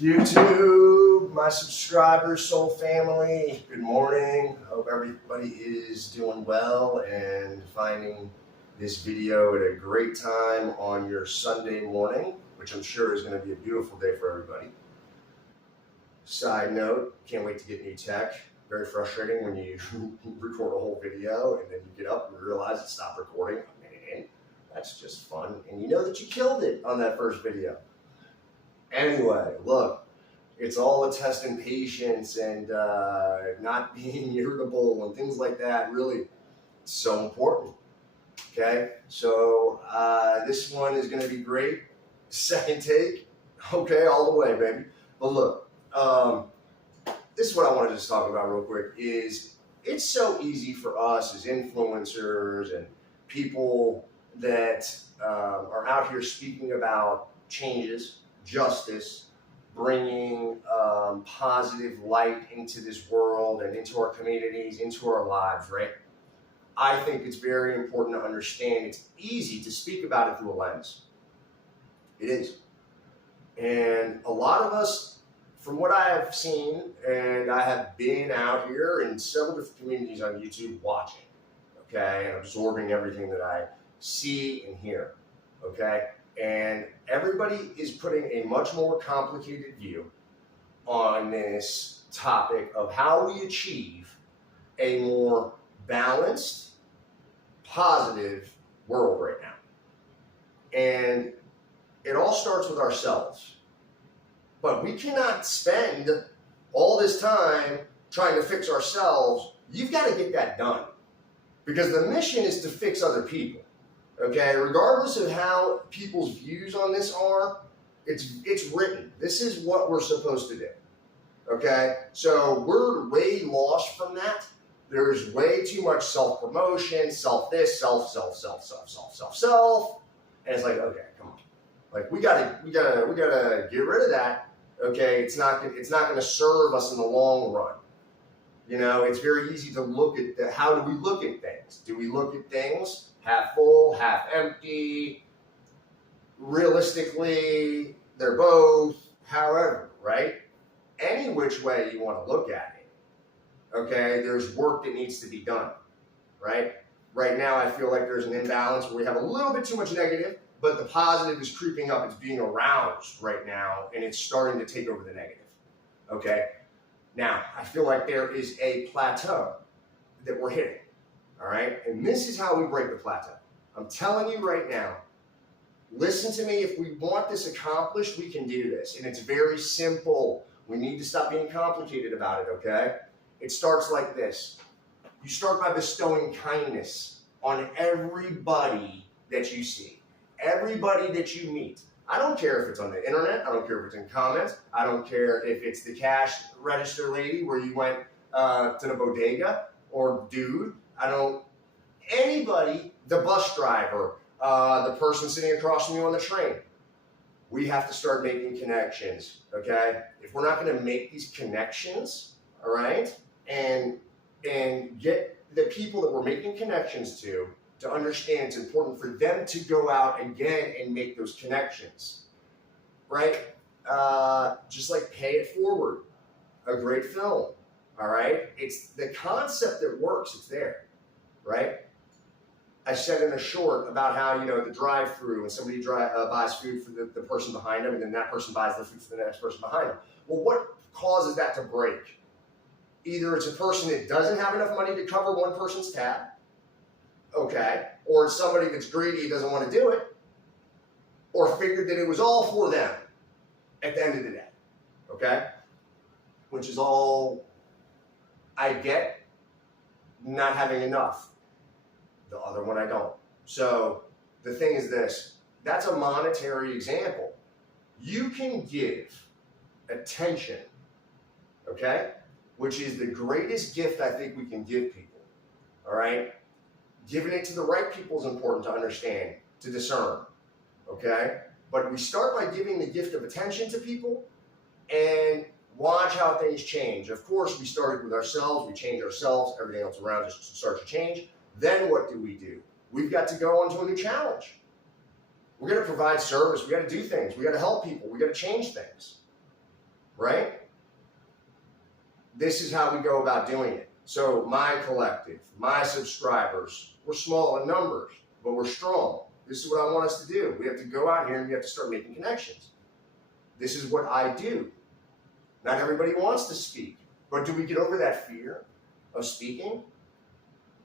YouTube, my subscribers, soul family, good morning. Hope everybody is doing well and finding this video at a great time on your Sunday morning, which I'm sure is going to be a beautiful day for everybody. Side note, can't wait to get new tech. Very frustrating when you record a whole video and then you get up and realize it stopped recording a minute in. That's just fun. And you know that you killed it on that first video. Anyway, look, it's all a test in patience and not being irritable and things like that. Really, it's so important. Okay, so this one is going to be great. Second take. Okay, all the way, baby. But look, this is what I want to just talk about real quick. Is it's so easy for us as influencers and people that are out here speaking about changes, justice, bringing positive light into this world and into our communities, into our lives, right? I think it's very important to understand it's easy to speak about it through a lens. It is. And a lot of us, from what I have seen, and I have been out here in several different communities on YouTube watching, okay, and absorbing everything that I see and hear, okay? And everybody is putting a much more complicated view on this topic of how we achieve a more balanced, positive world right now. And it all starts with ourselves. But we cannot spend all this time trying to fix ourselves. You've got to get that done. Because the mission is to fix other people. Okay, regardless of how people's views on this are, it's written. This is what we're supposed to do. Okay, so we're way lost from that. There's way too much self-promotion, self-this, self, and it's like, okay, come on, like we gotta get rid of that. Okay, it's not gonna serve us in the long run. You know, it's very easy to look at how do we look at things? Do we look at things half full, half empty? Realistically, they're both, however, right? Any which way you want to look at it, okay, there's work that needs to be done, right? Right now, I feel like there's an imbalance where we have a little bit too much negative, but the positive is creeping up. It's being aroused right now, and it's starting to take over the negative, okay? Now, I feel like there is a plateau that we're hitting. All right, and this is how we break the plateau. I'm telling you right now, listen to me. If we want this accomplished, we can do this. And it's very simple. We need to stop being complicated about it, okay? It starts like this. You start by bestowing kindness on everybody that you see, everybody that you meet. I don't care if it's on the internet. I don't care if it's in comments. I don't care if it's the cash register lady where you went to the bodega, or dude. Anybody, the bus driver, the person sitting across from you on the train. We have to start making connections, okay? If we're not going to make these connections, all right, and get the people that we're making connections to understand it's important for them to go out again and make those connections, right? Just like Pay It Forward, a great film. All right, it's the concept that works. It's there, right? I said in a short about how, you know, the drive-through when somebody buys food for the person behind them, and then that person buys the food for the next person behind them. Well, what causes that to break? Either it's a person that doesn't have enough money to cover one person's tab, okay, or it's somebody that's greedy, doesn't want to do it, or figured that it was all for them at the end of the day, okay, which is all I get, not having enough. The other one I don't. So the thing is this, that's a monetary example. You can give attention, okay, which is the greatest gift I think we can give people, all right? Giving it to the right people is important to understand, to discern, okay? But we start by giving the gift of attention to people and watch how things change. Of course, we started with ourselves. We change ourselves. Everything else around us starts to change. Then what do? We've got to go on to a new challenge. We're going to provide service. We got to do things. We got to help people. We got to change things. right? This is how we go about doing it. So my collective, my subscribers, we're small in numbers, but we're strong. This is what I want us to do. We have to go out here and we have to start making connections. This is what I do. Not everybody wants to speak, but do we get over that fear of speaking?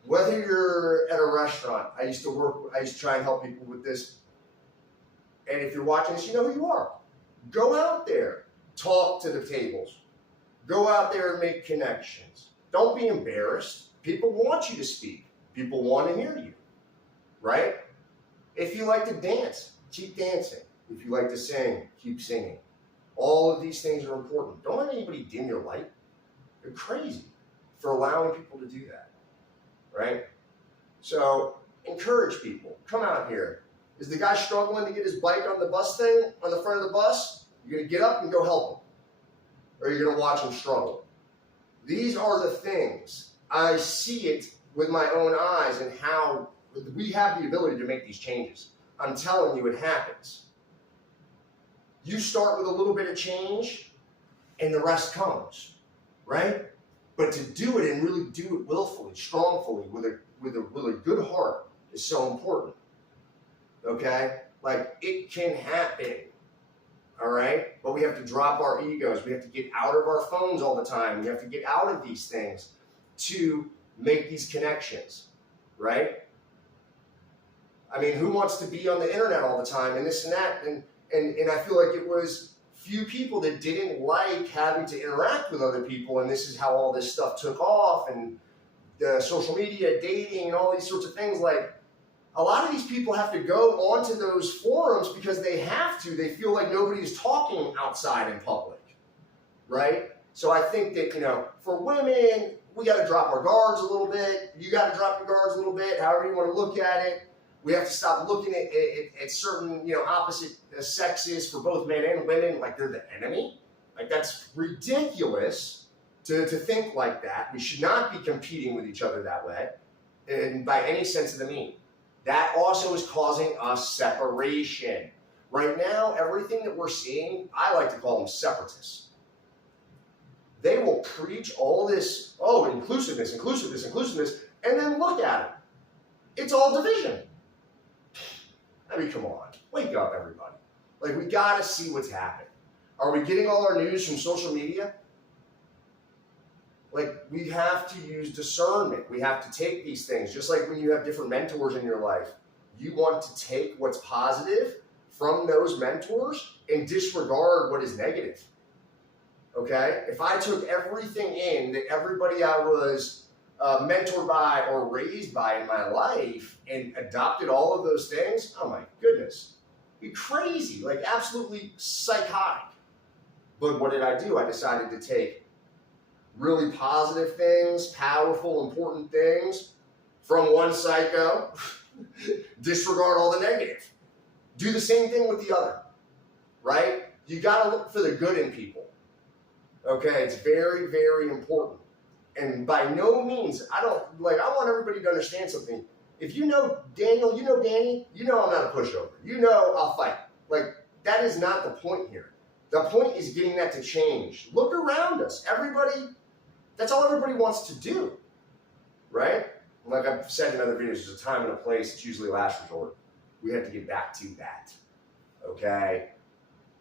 Whether you're at a restaurant, I used to try and help people with this. And if you're watching this, you know who you are. Go out there, talk to the tables. Go out there and make connections. Don't be embarrassed. People want you to speak. People want to hear you, right? If you like to dance, keep dancing. If you like to sing, keep singing. All of these things are important. Don't let anybody dim your light. You're crazy for allowing people to do that, right? So encourage people. Come out here. Is the guy struggling to get his bike on the bus thing, on the front of the bus? You're going to get up and go help him. Or you're going to watch him struggle. These are the things. I see it with my own eyes and how we have the ability to make these changes. I'm telling you, it happens. You start with a little bit of change and the rest comes, right? But to do it and really do it willfully, strongfully, with a good heart is so important, okay? Like, it can happen. All right? But we have to drop our egos. We have to get out of our phones all the time. We have to get out of these things to make these connections, right? I mean, who wants to be on the internet all the time and this and that? And I feel like it was few people that didn't like having to interact with other people, and this is how all this stuff took off, and the social media, dating, and all these sorts of things. Like, a lot of these people have to go onto those forums because they have to. They feel like nobody's talking outside in public, right? So I think that, you know, for women, we got to drop our guards a little bit. You got to drop your guards a little bit, however you want to look at it. We have to stop looking at certain, you know, opposite sexes for both men and women like they're the enemy. Like, that's ridiculous to think like that. We should not be competing with each other that way, and by any sense of the mean. That also is causing us separation. Right now, everything that we're seeing, I like to call them separatists. They will preach all this, oh, inclusiveness, inclusiveness, inclusiveness, and then look at it. It's all division. I mean, come on. Wake up, everybody. Like, we got to see what's happening. Are we getting all our news from social media? Like, we have to use discernment. We have to take these things. Just like when you have different mentors in your life, you want to take what's positive from those mentors and disregard what is negative. Okay? If I took everything in that everybody I was mentored by or raised by in my life and adopted all of those things, oh my goodness, it'd be crazy, like absolutely psychotic. But what did I do? I decided to take really positive things, powerful, important things from one psycho, disregard all the negative. Do the same thing with the other, right? You got to look for the good in people. Okay, it's very, very important. And by no means, I want everybody to understand something. If you know Daniel, you know Danny, you know I'm not a pushover. You know I'll fight. Like, that is not the point here. The point is getting that to change. Look around us. Everybody, that's all everybody wants to do, right? Like I've said in other videos, there's a time and a place. It's usually last resort. We have to get back to that, okay?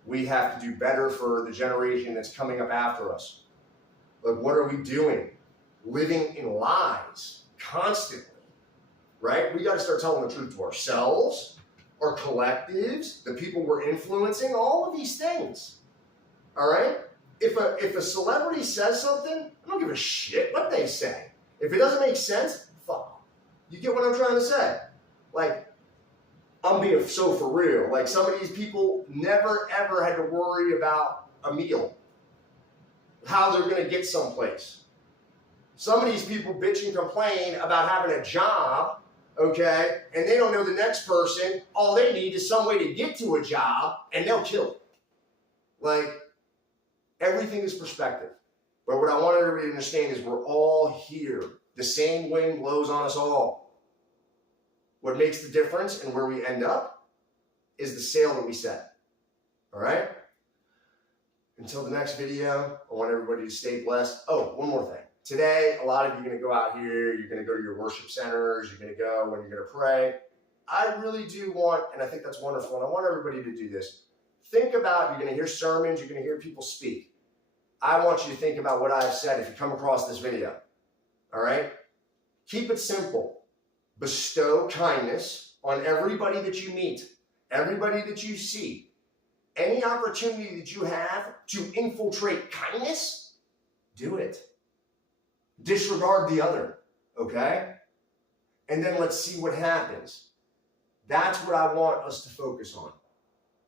We have to do better for the generation that's coming up after us. Like, what are we doing? Living in lies constantly, right? We got to start telling the truth to ourselves, our collectives, the people we're influencing, all of these things, all right? If a celebrity says something, I don't give a shit what they say. If it doesn't make sense, fuck. You get what I'm trying to say? Like, I'm being so for real. Like, some of these people never, ever had to worry about a meal, how they're going to get someplace. Some of these people bitch and complain about having a job, okay, and they don't know the next person. All they need is some way to get to a job, and they'll kill it. Like, everything is perspective. But what I want everybody to understand is we're all here. The same wind blows on us all. What makes the difference and where we end up is the sail that we set. All right? And until the next video, I want everybody to stay blessed. Oh, one more thing. Today, a lot of you are going to go out here, you're going to go to your worship centers, you're going to go when you're going to pray. I really do want, and I think that's wonderful, and I want everybody to do this. Think about, you're going to hear sermons, you're going to hear people speak. I want you to think about what I've said if you come across this video. All right? Keep it simple. Bestow kindness on everybody that you meet, everybody that you see. Any opportunity that you have to infiltrate kindness, do it. Disregard the other, okay? And then let's see what happens. That's what I want us to focus on,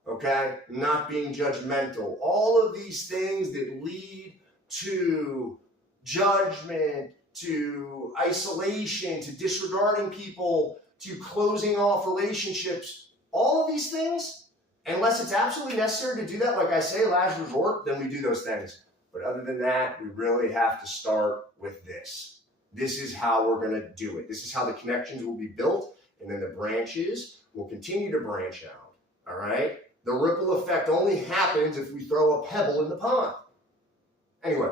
okay? Not being judgmental. All of these things that lead to judgment, to isolation, to disregarding people, to closing off relationships, all of these things, unless it's absolutely necessary to do that, like I say, last resort, then we do those things. But other than that, we really have to start with this. This is how we're going to do it. This is how the connections will be built, and then the branches will continue to branch out, all right? The ripple effect only happens if we throw a pebble in the pond. Anyway,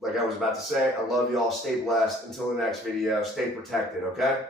like I was about to say, I love y'all. Stay blessed. Until the next video, stay protected, okay?